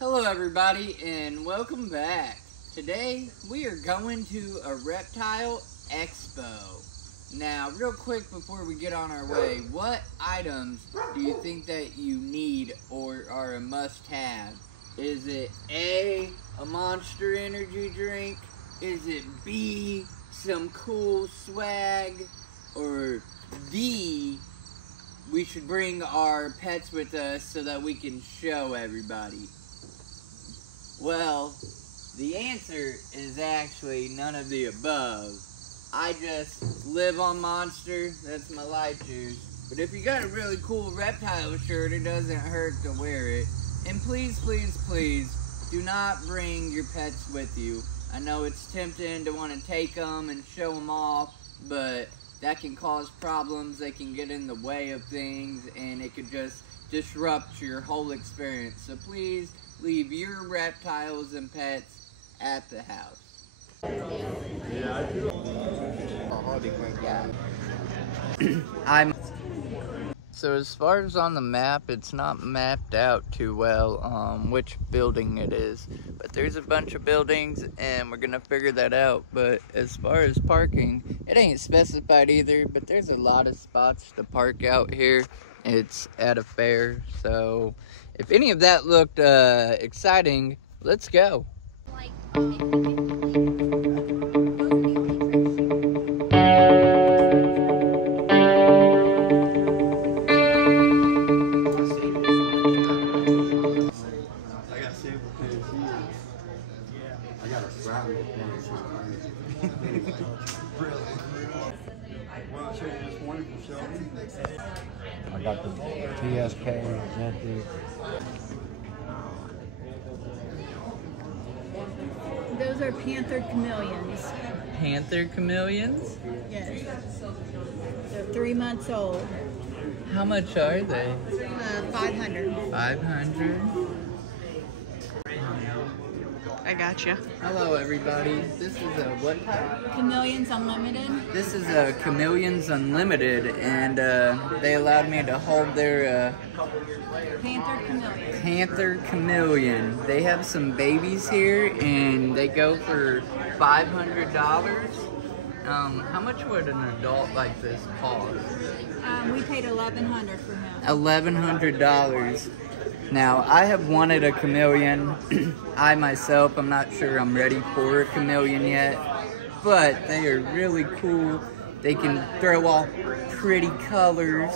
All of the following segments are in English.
Hello everybody and welcome back. Today we are going to a reptile expo. Now real quick before we get on our way, what items do you think that you need or are a must-have? Is it A, a Monster energy drink? Is it B, some cool swag? Or D, we should bring our pets with us so that we can show everybody? Well, the answer is actually none of the above. I just live on Monster, that's my life juice. But if you got a really cool reptile shirt, it doesn't hurt to wear it. And please, please, please, do not bring your pets with you. I know it's tempting to want to take them and show them off, but that can cause problems, they can get in the way of things, and it could just disrupt your whole experience. So please, leave your reptiles and pets at the house. So as far as on the map, it's not mapped out too well which building it is. But there's a bunch of buildings and we're gonna figure that out. But as far as parking, it ain't specified either, but there's a lot of spots to park out here. It's at a fair, so if any of that looked exciting, let's go. I got the TSK Gentic. Those are panther chameleons. Panther chameleons? Yes. They're 3 months old. How much are they? 500. 500? I gotcha. Hello everybody, this is a what type? Chameleons Unlimited. This is a Chameleons Unlimited, and they allowed me to hold their Panther chameleon. Panther chameleon. They have some babies here, and they go for $500. How much would an adult like this cost? We paid $1,100 for him. $1,100. Now, I have wanted a chameleon. I myself, I'm not sure I'm ready for a chameleon yet, but they are really cool. They can throw off pretty colors.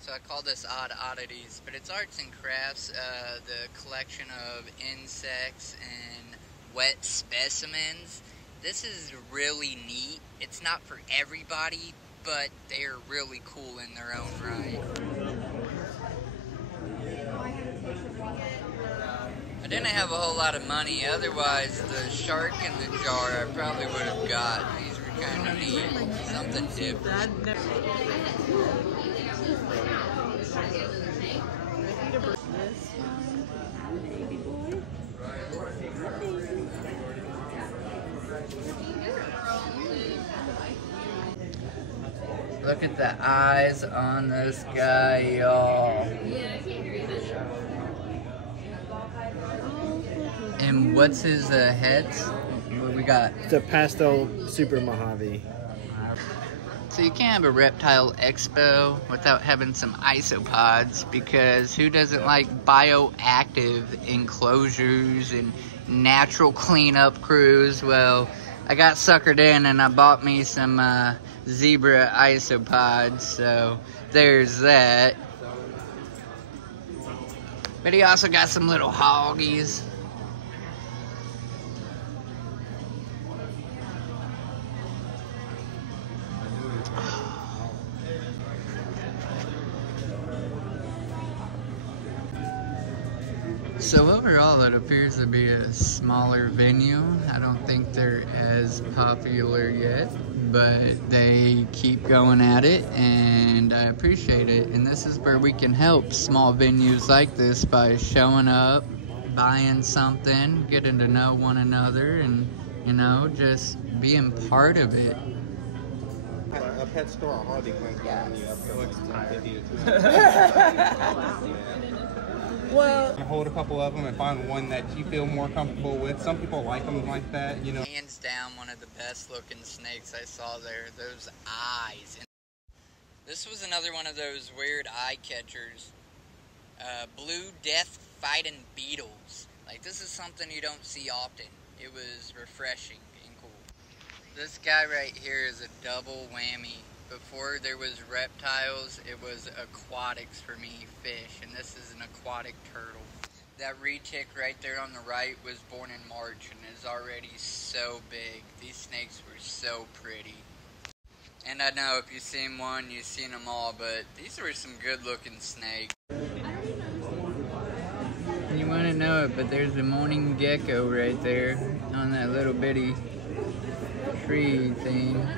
So I call this Odd Oddities, but it's arts and crafts, the collection of insects and wet specimens. This is really neat. It's not for everybody, but they are really cool in their own right. I didn't have a whole lot of money, otherwise the shark in the jar I probably would have got. These were kind of neat, something different. Look at the eyes on this guy, y'all. And what's his heads? What we got? It's a pastel Super Mojave. So you can't have a reptile expo without having some isopods, because who doesn't like bioactive enclosures and natural cleanup crews? Well, I got suckered in and I bought me some zebra isopods, so there's that. But he also got some little hoggies. So overall, it appears to be a smaller venue. I don't think they're as popular yet, but they keep going at it, and I appreciate it. And this is where we can help small venues like this by showing up, buying something, getting to know one another, and, you know, just being part of it. A pet store hardly went down the upper $150 to $200. Well, Hold a couple of them and find one that you feel more comfortable with. Some people like them like that, you know. Hands down, one of the best looking snakes I saw there. Those eyes. This was another one of those weird eye catchers. Blue death fighting beetles. Like, this is something you don't see often. It was refreshing and cool. This guy right here is a double whammy. Before there was reptiles, it was aquatics for me, fish, and this is an aquatic turtle. That retic right there on the right was born in March and is already so big. These snakes were so pretty. And I know if you've seen one, you've seen them all, but these were some good looking snakes. You wouldn't know it, but there's a morning gecko right there on that little bitty tree thing.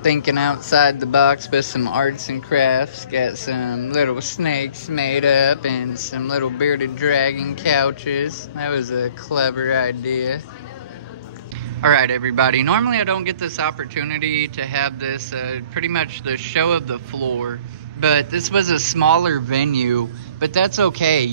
Thinking outside the box with some arts and crafts. Got some little snakes made up and some little bearded dragon couches. That was a clever idea. Alright everybody, normally I don't get this opportunity to have this pretty much the show of the floor, but this was a smaller venue, but that's okay.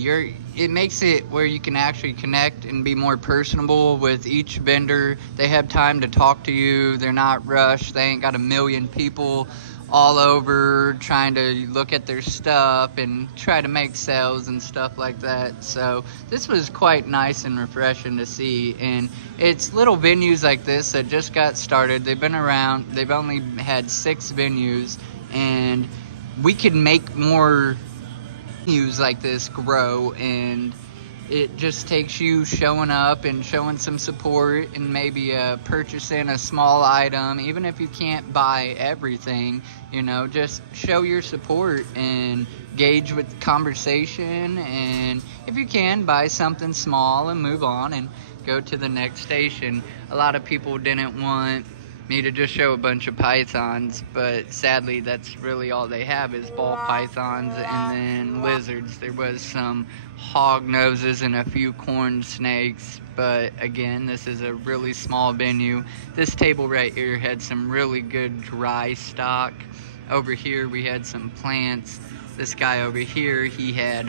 It makes it where you can actually connect and be more personable with each vendor. They have time to talk to you. They're not rushed. They ain't got a million people all over trying to look at their stuff and try to make sales and stuff like that. So this was quite nice and refreshing to see. And it's little venues like this that just got started. They've been around. They've only had 6 venues, and we could make more venues like this grow, and it just takes you showing up and showing some support and maybe purchasing a small item. Even if you can't buy everything, you know, just show your support and gauge with conversation, and if you can, buy something small and move on and go to the next station. A lot of people didn't want me to just show a bunch of pythons, but sadly that's really all they have is ball pythons and then lizards. There was some hog noses and a few corn snakes, but again, this is a really small venue. This table right here had some really good dry stock. Over here we had some plants. This guy over here, he had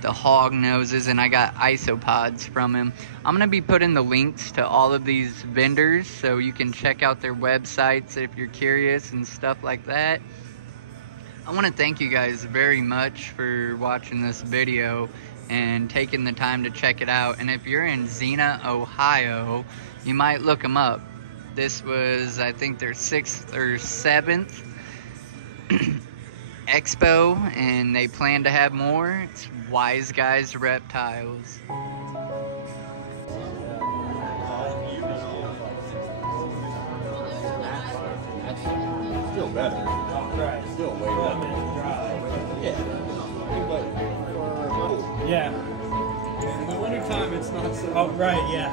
the hog noses, and I got isopods from him. I'm going to be putting the links to all of these vendors so you can check out their websites if you're curious and stuff like that. I want to thank you guys very much for watching this video and taking the time to check it out. And if you're in Xena, Ohio, you might look them up. This was, I think, their 6th or 7th expo, and they plan to have more. It's Weiseguysreptilles. Still better. Right. Still way better. Yeah. Yeah. In the wintertime, it's not so. Oh, right, yeah.